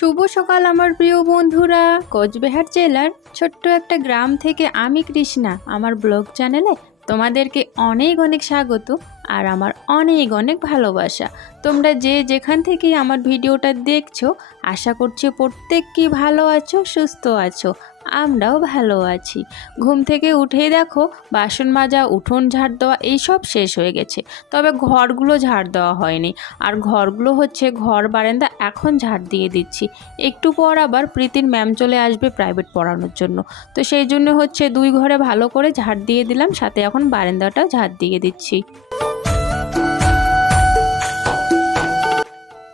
শুভ সকাল আমার প্রিয় বন্ধুরা। কোচবিহার জেলার ছোট্ট একটা গ্রাম থেকে আমি কৃষ্ণা। আমার ব্লগ চ্যানেলে তোমাদেরকে অনেক অনেক স্বাগত আর আমার অনেক অনেক ভালোবাসা। তোমরা যে যেখান থেকেই আমার ভিডিওটা দেখছ, আশা করছি প্রত্যেককেই ভালো আছো, সুস্থ আছো। আমরাও ভালো আছি। ঘুম থেকে উঠেই দেখো, বাসন মাজা, উঠোন ঝাড় দেওয়া, এইসব শেষ হয়ে গেছে। তবে ঘরগুলো ঝাড় দেওয়া হয়নি। আর ঘরগুলো হচ্ছে ঘর, বারান্দা এখন ঝাড় দিয়ে দিচ্ছি। একটু পর আবার প্রীতির ম্যাম চলে আসবে প্রাইভেট পড়ানোর জন্য। তো সেই জন্য হচ্ছে দুই ঘরে ভালো করে ঝাড় দিয়ে দিলাম, সাথে এখন বারান্দাটাও ঝাড় দিয়ে দিচ্ছি।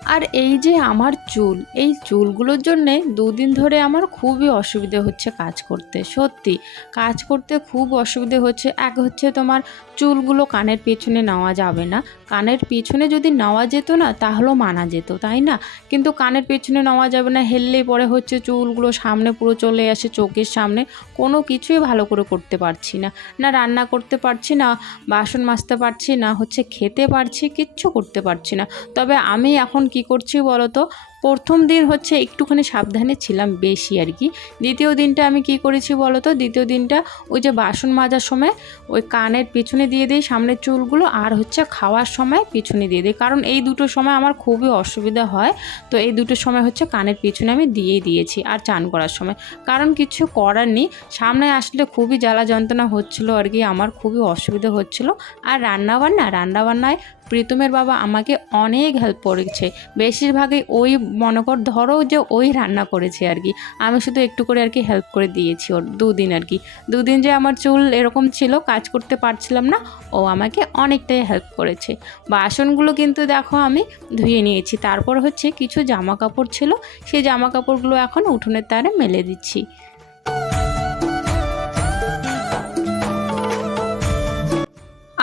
আর এই যে আমার চুল, এই চুলগুলোর জন্যে দুদিন ধরে আমার খুবই অসুবিধে হচ্ছে কাজ করতে, সত্যি। কাজ করতে খুব অসুবিধে হচ্ছে। এক হচ্ছে তোমার চুলগুলো কানের পেছনে নেওয়া যাবে না। কানের পেছনে যদি নেওয়া যেত না, তাহলেও মানা যেত, তাই না? কিন্তু কানের পেছনে নেওয়া যাবে না হেললেই পরে হচ্ছে চুলগুলো সামনে পুরো চলে আসে চোখের সামনে। কোনো কিছুই ভালো করে করতে পারছি না। না রান্না করতে পারছি না, বাসন মাজতে পারছি না, হচ্ছে খেতে পারছি, কিচ্ছু করতে পারছি না। তবে আমি এখন কি করছি বলো তো প্রথম দিন হচ্ছে একটুখানি সাবধানে ছিলাম বেশি আর কি। দ্বিতীয় দিনটা আমি কি করেছি বলো তো দ্বিতীয় দিনটা ওই যে বাসন মাজার সময় ওই কানের পিছনে দিয়ে দিই সামনের চুলগুলো আর হচ্ছে খাওয়ার সময় পিছনে দিয়ে দিই। কারণ এই দুটো সময় আমার খুবই অসুবিধা হয়। তো এই দুটো সময় হচ্ছে কানের পিছনে আমি দিয়েই দিয়েছি আর চান করার সময়। কারণ কিছু করার নেই। সামনে আসলে খুবই জ্বালা যন্ত্রণা হচ্ছিল আর কি। আমার খুবই অসুবিধা হচ্ছিল। আর রান্নাবান্না? রান্নাবান্নায় প্রীতমের বাবা আমাকে অনেক হেল্প করেছে। বেশিরভাগই ওই মনে কর, ধরো যে ওই রান্না করেছে আর কি। আমি শুধু একটু করে আর কি হেল্প করে দিয়েছি ওর দুদিন আর কি। দুদিন যে আমার চুল এরকম ছিল, কাজ করতে পারছিলাম না, ও আমাকে অনেকটাই হেল্প করেছে। বাসনগুলো কিন্তু দেখো আমি ধুয়ে নিয়েছি। তারপর হচ্ছে কিছু জামা কাপড় ছিল, সেই জামা কাপড়গুলো এখন উঠোনের তারে মেলে দিচ্ছি।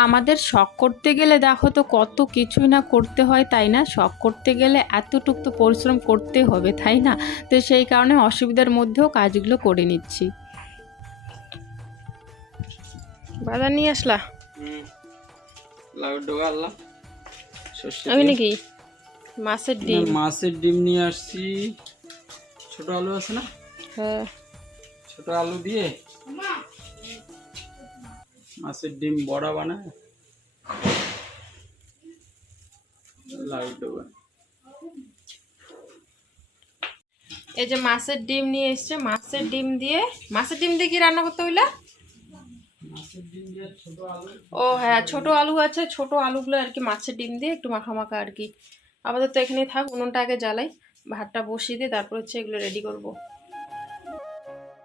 আমাদের শখ করতে গেলে দেখো তো কত কিছুই না করতে হয় তাই না? শখ করতে গেলে এতটুক তো পরিশ্রম করতে হবে তাই না? তো সেই কারণে অসুবিধার মধ্যেও কাজগুলো করে নিচ্ছি। বাজার নিয়ে আসলা? আমি নাকি মাছের ডিম। মাছের ডিম নিয়ে আসছি। ছোট আলু আছে না? হ্যাঁ। ছোট আলু দিয়ে মাছের ডিম বড়া বানায়। এই যে মাছের ডিম নিয়ে এসছে মাছের ডিম দিয়ে মাছের ডিম দিয়ে কি রান্না করতে হইলা? ও হ্যাঁ ছোট আলু আছে ছোট আলুগুলো আর কি মাছের ডিম দিয়ে একটু মাখা মাখা আর কি। আমাদের তো এখানেই থাক উনুনটা আগে জ্বালাই ভাতটা বসিয়ে দিয়ে তারপর হচ্ছে এগুলো রেডি করব।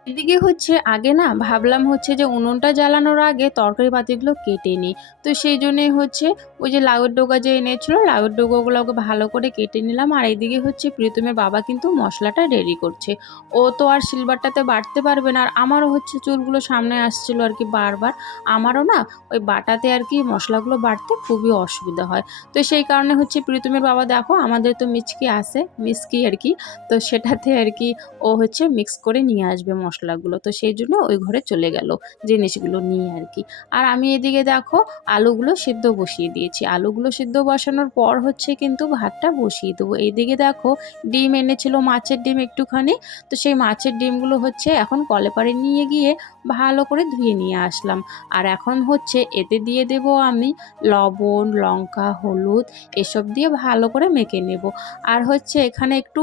এদিকে হচ্ছে, আগে না ভাবলাম হচ্ছে যে উনুনটা জ্বালানোর আগে তরকারি পাতিগুলো কেটে নিই। তো সেই জন্যই হচ্ছে ওই যে লাউয়ের ডোকা যে এনেছিল, লাউয়ের ডোকাগুলোকে ভালো করে কেটে নিলাম। আর এইদিকে হচ্ছে প্রীতমের বাবা কিন্তু মশলাটা রেডি করছে। ও তো আর সিলভারটাতে বাটতে পারবে না। আর আমারও হচ্ছে চুলগুলো সামনে আসছিল আর কি বারবার। আমারও না ওই বাটাতে আর কি মশলাগুলো বাটতে খুবই অসুবিধা হয়। তো সেই কারণে হচ্ছে প্রীতমের বাবা, দেখো আমাদের তো মিচকি আছে, মিচকি আর কি। তো সেটাতে আর কি ও হচ্ছে মিক্স করে নিয়ে আসবে মশলাগুলো তো সেই জন্য ওই ঘরে চলে গেল জিনিসগুলো নিয়ে আর কি। আর আমি এদিকে দেখো আলুগুলো সিদ্ধ বসিয়ে দিয়েছি। আলুগুলো সিদ্ধ বসানোর পর হচ্ছে কিন্তু ভাতটা বসিয়ে দেবো। এইদিকে দেখো ডিম এনেছিল, মাছের ডিম একটুখানি। তো সেই মাছের ডিমগুলো হচ্ছে এখন কলে পাড়ে নিয়ে গিয়ে ভালো করে ধুয়ে নিয়ে আসলাম। আর এখন হচ্ছে এতে দিয়ে দেব আমি লবণ, লঙ্কা, হলুদ এসব দিয়ে ভালো করে মেখে নেব। আর হচ্ছে এখানে একটু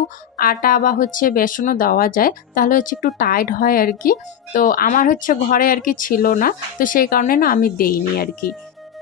আটা বা হচ্ছে বেসনও দেওয়া যায়। তাহলে হচ্ছে একটু টাইট হয় আর কি। তো আমার হচ্ছে ঘরে আর কি ছিল না। তো সেই কারণে না আমি দেইনি আর কি।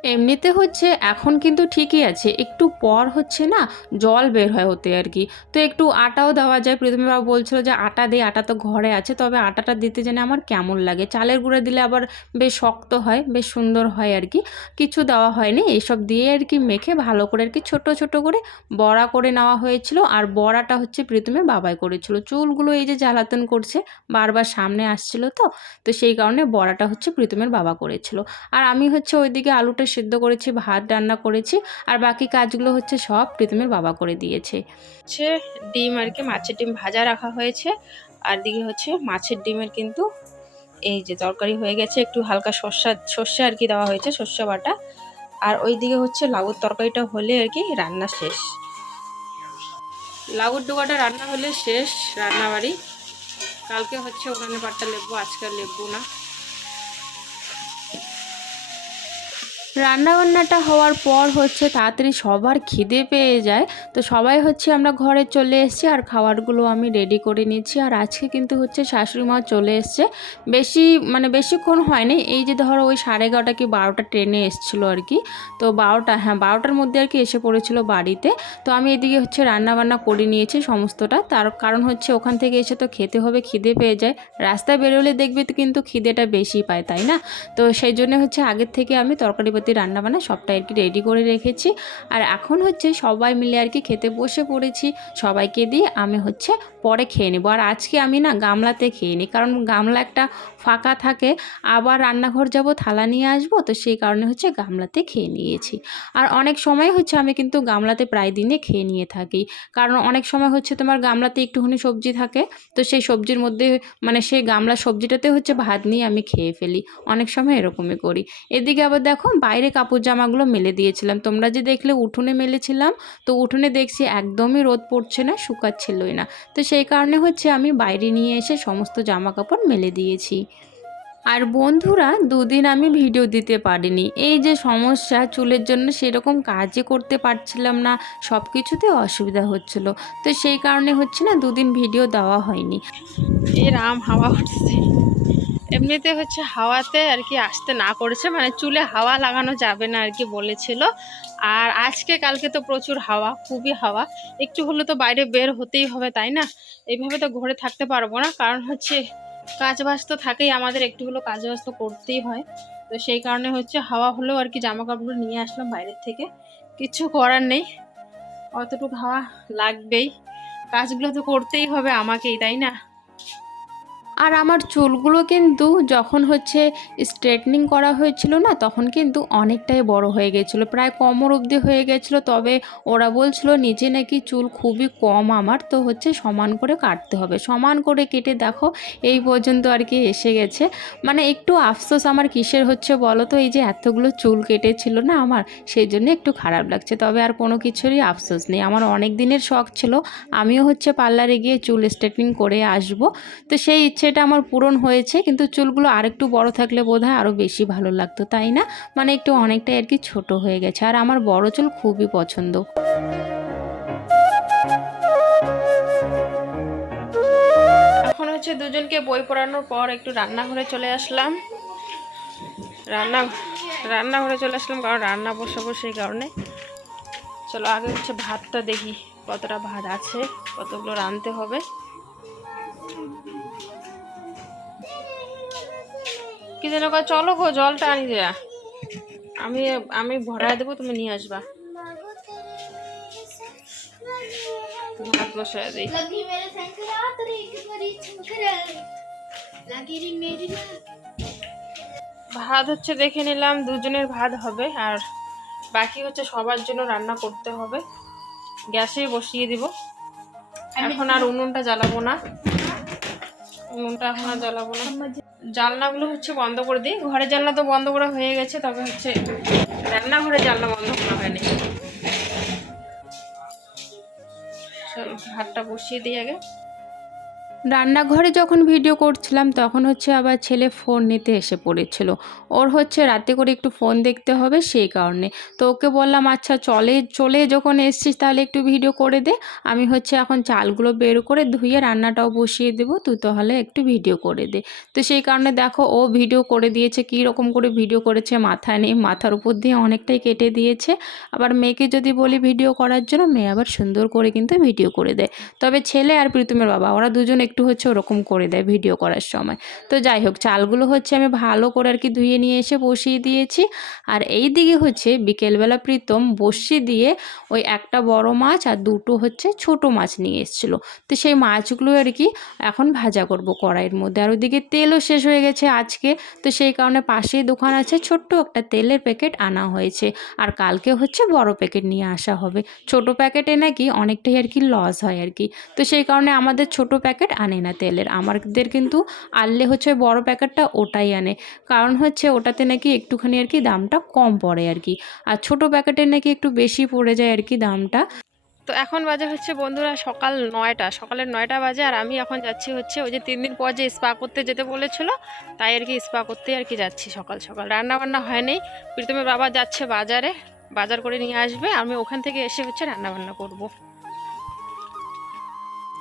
এমনিতে হচ্ছে এখন কিন্তু ঠিকই আছে। একটু পর হচ্ছে না জল বের হয় হতে আর কি। তো একটু আটাও দেওয়া যায়। প্রথমে বাবা বলছিল যে আটা দিই আটা তো ঘরে আছে। তবে আটাটা দিতে জানে আমার কেমন লাগে। চালের গুঁড়ো দিলে আবার বেশ শক্ত হয়, বেশ সুন্দর হয় আর কি। কিছু দেওয়া হয়নি। এইসব দিয়ে আর কি মেখে ভালো করে আর কি ছোট ছোট করে বড়া করে নেওয়া হয়েছিল। আর বড়াটা হচ্ছে প্রীতমের বাবাই করেছিল। চুলগুলো এই যে জ্বালাতন করছে, বারবার সামনে আসছিল তো। তো সেই কারণে বড়াটা হচ্ছে প্রীতমের বাবা করেছিল। আর আমি হচ্ছে ওইদিকে আলুটা সেদ্ধ করেছি, ভাত রান্না করেছি, আর বাকি কাজগুলো হচ্ছে সব প্রীতমের বাবা করে দিয়েছে। হচ্ছে ডিম আর কি, মাছের ডিম ভাজা রাখা হয়েছে, আর দিকে হচ্ছে মাছের ডিমের কিন্তু এই যে তরকারি হয়ে গেছে, একটু হালকা সর্ষা, সর্ষে আর কি দেওয়া হয়েছে, সর্ষে বাটা। আর ওই দিকে হচ্ছে লাউর তরকারিটা হলে আর কি রান্না শেষ। লাউর ডোকাটা রান্না হলে শেষ, রান্নাবাড়ি। কালকে হচ্ছে ওখানে পাটটা লেবু, আজকে লেবু না। রান্নাবান্নাটা হওয়ার পর হচ্ছে তাড়াতাড়ি সবার খিদে পেয়ে যায়। তো সবাই হচ্ছে আমরা ঘরে চলে এসেছি আর খাবারগুলো আমি রেডি করে নিচ্ছি। আর আজকে কিন্তু হচ্ছে শাশুড়ি মা চলে এসছে। বেশি মানে বেশিক্ষণ হয়নি। এই যে ধরো ওই সাড়ে এগারোটা কি বারোটা ট্রেনে এসছিলো আর কি। তো বারোটা হ্যাঁ বারোটার মধ্যে আর কি এসে পড়েছিল বাড়িতে। তো আমি এদিকে হচ্ছে রান্নাবান্না করে নিয়েছি সমস্তটা। তার কারণ হচ্ছে ওখান থেকে এসে তো খেতে হবে, খিদে পেয়ে যায়। রাস্তায় বেরোলে দেখবে তো কিন্তু খিদেটা বেশি পায়, তাই না? তো সেই জন্য হচ্ছে আগের থেকে আমি তরকারিপাতি রান্নাবান্না সবটাই আর কি রেডি করে রেখেছি। আর এখন হচ্ছে সবাই মিলে আর কি খেতে বসে পড়েছি। সবাইকে দিয়ে আমি হচ্ছে পরে খেয়ে নেব। আর আজকে আমি না গামলাতে খেয়ে নিই কারণ গামলা একটা ফাঁকা থাকে, আবার রান্নাঘর যাব, থালা নিয়ে আসব, তো সেই কারণে হচ্ছে গামলাতে খেয়ে নিয়েছি। আর অনেক সময় হচ্ছে আমি কিন্তু গামলাতে প্রায় দিনে খেয়ে নিয়ে থাকি। কারণ অনেক সময় হচ্ছে তোমার গামলাতে একটুখানি সবজি থাকে, তো সেই সবজির মধ্যে মানে সেই গামলা সবজিটাতে হচ্ছে ভাত নিয়ে আমি খেয়ে ফেলি। অনেক সময় এরকমই করি। এদিকে আবার দেখো, বাইরে কাপড় জামাগুলো মেলে দিয়েছিলাম। তোমরা যে দেখলে উঠোনে মেলেছিলাম, তো উঠোনে দেখছি একদমই রোদ পড়ছে না, শুকাচ্ছিলই না। তো সেই কারণে হচ্ছে আমি বাইরে নিয়ে এসে সমস্ত জামা কাপড় মেলে দিয়েছি। আর বন্ধুরা, দুদিন আমি ভিডিও দিতে পারিনি। এই যে সমস্যা, চুলের জন্য সেরকম কাজই করতে পারছিলাম না সব কিছুতে অসুবিধা হচ্ছিল। তো সেই কারণে হচ্ছে না, দুদিন ভিডিও দেওয়া হয়নি। এর আম হাওয়া উঠছে। এমনিতে হচ্ছে হাওয়াতে আর কি আসতে না করেছে মানে চুলে হাওয়া লাগানো যাবে না আর কি বলেছিল। আর আজকে কালকে তো প্রচুর হাওয়া, খুবই হাওয়া। একটু হলে তো বাইরে বের হতেই হবে, তাই না? এইভাবে তো ঘরে থাকতে পারব না, কারণ হচ্ছে কাজ বাজ তো থাকেই, আমাদের একটু হলো কাজ বাজ তো করতেই হয়। তো সেই কারণে হচ্ছে হাওয়া হলেও আর কি জামা কাপড় নিয়ে আসলাম বাইরের থেকে। কিছু করার নেই, অতটুকু হাওয়া লাগবেই। কাজগুলো তো করতেই হবে আমাকেই, তাই না? আর আমার চুলগুলো কিন্তু যখন হচ্ছে স্ট্রেটনিং করা হয়েছিল না, তখন কিন্তু অনেকটাই বড় হয়ে গেছিল, প্রায় কমর অবধি হয়ে গেছিল। তবে ওরা বলছিল নিচে নাকি চুল খুবই কম আমার, তো হচ্ছে সমান করে কাটতে হবে। সমান করে কেটে দেখো, এই পর্যন্ত আর কি এসে গেছে। মানে একটু আফসোস আমার কিসের হচ্ছে বলো তো, এই যে এতগুলো চুল কেটেছিল না আমার, সেই জন্য একটু খারাপ লাগছে। তবে আর কোনো কিছুরই আফসোস নেই। আমার অনেক দিনের শখ ছিল, আমিও হচ্ছে পার্লারে গিয়ে চুল স্ট্রেটনিং করে আসব। তো সেই ইচ্ছেটা আমার পূরণ হয়েছে, কিন্তু চুলগুলো আরেকটু বড় থাকলে বোধহয় আরও বেশি ভালো লাগতো, তাই না? মানে একটু অনেকটাই আর কি ছোট হয়ে গেছে, আর আমার বড় চুল খুবই পছন্দ। এখন হচ্ছে দুজনকে বই পড়ানোর পর একটু রান্নাঘরে চলে আসলাম। রান্না, রান্নাঘরে চলে আসলাম কারণ রান্না বসাবো সেই কারণে। চলো আগে হচ্ছে ভাতটা দেখি, কতটা ভাত আছে, কতগুলো রাঁধতে হবে। কি যেন চলো গো জলটা আনি দেয়া আমি আমি ভরায় দেবো তুমি নিয়ে আসবা। ভাত ভাত হচ্ছে দেখে নিলাম দুজনের ভাত হবে আর বাকি হচ্ছে সবার জন্য রান্না করতে হবে। গ্যাসে বসিয়ে দিব। এখন আর উনুনটা জ্বালাবো না। উনুনটা এখন আর জ্বালাবো না। জানলাগুলো হচ্ছে বন্ধ করে দিই। ঘরের জানলা তো বন্ধ করা হয়ে গেছে, তবে হচ্ছে রান্নাঘরের জানলা বন্ধ করা হয়নি। চলো, ভাতটা বসিয়ে দিই আগে। রান্নাঘরে যখন ভিডিও করছিলাম, তখন হচ্ছে আবার ছেলে ফোন নিতে এসে পড়েছিল। ওর হচ্ছে রাতে করে একটু ফোন দেখতে হবে সেই কারণে। তো ওকে বললাম আচ্ছা চলে চলে যখন এসছিস তাহলে একটু ভিডিও করে দে। আমি হচ্ছে এখন চালগুলো বের করে ধুয়ে রান্নাটাও বসিয়ে দেবো তুই তাহলে একটু ভিডিও করে দে। তো সেই কারণে দেখো, ও ভিডিও করে দিয়েছে, কী রকম করে ভিডিও করেছে মাথায় নেই মাথার উপর দিয়ে অনেকটাই কেটে দিয়েছে। আবার মেয়েকে যদি বলি ভিডিও করার জন্য, মেয়ে আবার সুন্দর করে কিন্তু ভিডিও করে দেয়। তবে ছেলে আর প্রীতমের বাবা, ওরা দুজন একটু হচ্ছে ওরকম করে দেয় ভিডিও করার সময়। তো যাই হোক চালগুলো হচ্ছে আমি ভালো করে আর কি ধুয়ে নিয়ে এসে বসিয়ে দিয়েছি। আর এই দিকে হচ্ছে বিকেলবেলা প্রীতম বসি দিয়ে ওই একটা বড় মাছ আর দুটো হচ্ছে ছোট মাছ নিয়ে এসেছিল। তো সেই মাছগুলো আর কি এখন ভাজা করব কড়াইয়ের মধ্যে। আর ওইদিকে তেলও শেষ হয়ে গেছে আজকে। তো সেই কারণে পাশেই দোকান আছে, ছোট্ট একটা তেলের প্যাকেট আনা হয়েছে। আর কালকে হচ্ছে বড় প্যাকেট নিয়ে আসা হবে। ছোট প্যাকেটে নাকি অনেকটাই আর কি লস হয় আর কি। তো সেই কারণে আমাদের ছোট প্যাকেট আনে না তেলের। আমাদের কিন্তু আনলে হচ্ছে বড় প্যাকেটটা ওটাই আনে। কারণ হচ্ছে ওটাতে নাকি একটুখানি আর কি দামটা কম পড়ে আর কি। আর ছোট প্যাকেটের নাকি একটু বেশি পড়ে যায় আর কি দামটা। তো এখন বাজে হচ্ছে বন্ধুরা সকাল নয়টা। সকালের নয়টা বাজে আর আমি এখন যাচ্ছি হচ্ছে ওই যে তিন দিন পর যে স্পা করতে যেতে বলেছিল, তাই আর কি স্পা করতে আর কি যাচ্ছি সকাল সকাল। রান্না বান্না হয়নি। প্রীতমের বাবা যাচ্ছে বাজারে, বাজার করে নিয়ে আসবে। আমি ওখান থেকে এসে হচ্ছে রান্নাবান্না করব।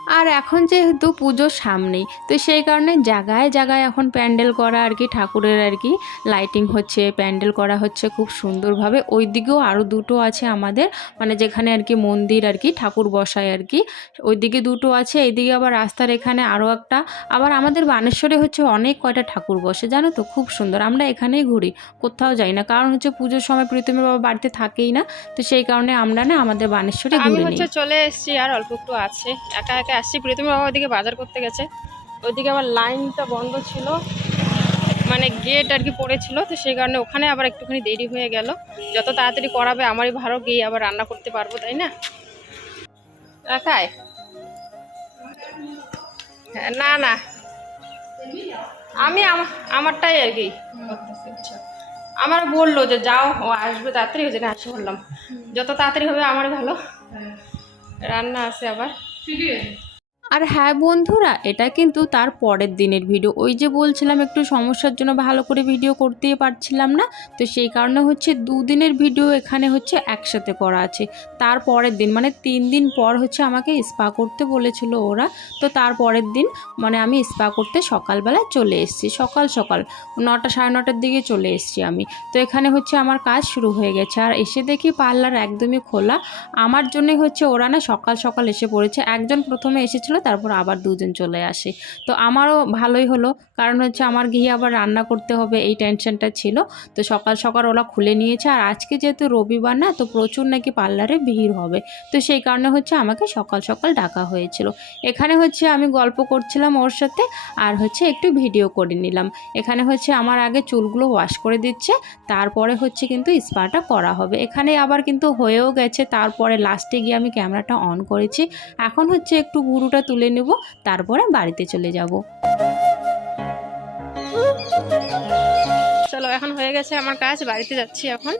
আর এখন যেহেতু পুজোর সামনেই তো সেই কারণে জায়গায় জায়গায় এখন প্যান্ডেল করা আর কি ঠাকুরের আর কি লাইটিং হচ্ছে প্যান্ডেল করা হচ্ছে খুব সুন্দরভাবে। ওই দিকেও আরও দুটো আছে আমাদের মানে যেখানে আর কি মন্দির আর কি ঠাকুর বসায় আর কি। ওইদিকে দুটো আছে এইদিকে আবার রাস্তার এখানে আরও একটা। আবার আমাদের বানেশ্বরে হচ্ছে অনেক কয়টা ঠাকুর বসে জানো তো? খুব সুন্দর। আমরা এখানেই ঘুরি কোথাও যাই না। কারণ হচ্ছে পুজোর সময় প্রীতমের বাবা বাড়িতে থাকেই না তো সেই কারণে আমরা না আমাদের বানেশ্বরে হচ্ছে চলে এসেছি আর অল্প একটু আছে। একা একা আসছি প্রীতম বাবা ওইদিকে বাজার করতে গেছে। ওইদিকে আবার লাইনটা বন্ধ ছিল মানে গেট আর কি পড়েছিল তো সেই কারণে ওখানে আবার একটুখানি দেরি হয়ে গেল। যত তাড়াতাড়ি করাবে আমারই ভালো গিয়ে আবার রান্না করতে পারব তাই না? একাই হ্যাঁ, না না। আমি আমারটাই আর কি। আমার বলল যে যাও ও আসবে তাড়াতাড়ি হয়েছে না আসে বললাম। যত তাড়াতাড়ি হবে আমারই ভালো। রান্না আছে আবার। 兄弟 আর হ্যাঁ বন্ধুরা, এটা কিন্তু তার পরের দিনের ভিডিও ওই যে বলছিলাম, একটু সমস্যার জন্য ভালো করে ভিডিও করতেই পারছিলাম না। তো সেই কারণে হচ্ছে দুদিনের ভিডিও এখানে হচ্ছে একসাথে করা আছে। তার পরের দিন মানে তিন দিন পর হচ্ছে আমাকে স্পা করতে বলেছিল ওরা। তো তার পরের দিন মানে আমি স্পা করতে সকালবেলা চলে এসেছি, সকাল সকাল। নটা, সাড়ে নটার দিকে চলে এসেছি আমি। তো এখানে হচ্ছে আমার কাজ শুরু হয়ে গেছে। আর এসে দেখি পার্লার একদমই খোলা। আমার জন্যই হচ্ছে ওরা না সকাল সকাল এসে পড়েছে। একজন প্রথমে এসেছিল তারপর আবার দুজন চলে আসে। তো আমারও ভালোই হলো। কারণ হচ্ছে আমার গিয়ে আবার রান্না করতে হবে, এই টেনশনটা ছিল। তো সকাল সকাল ওরা খুলে নিয়েছে। আর আজকে যেহেতু রবিবার না, তো প্রচুর নাকি পার্লারে ভিড় হবে। তো সেই কারণে হচ্ছে আমাকে সকাল সকাল ডাকা হয়েছিল। এখানে হচ্ছে আমি গল্প করছিলাম ওর সাথে আর হচ্ছে একটু ভিডিও করে নিলাম। এখানে হচ্ছে আমার আগে চুলগুলো ওয়াশ করে দিচ্ছে, তারপরে হচ্ছে কিন্তু স্পাটা করা হবে। এখানে আবার কিন্তু হয়েও গেছে। তারপরে লাস্টে গিয়ে আমি ক্যামেরাটা অন করেছি। এখন হচ্ছে একটু গুরুটা তুলে নেব, তারপরে বাড়িতে চলে যাব। চলো, এখন হয়ে গেছে আমার কাজ, বাড়িতে যাচ্ছি এখন।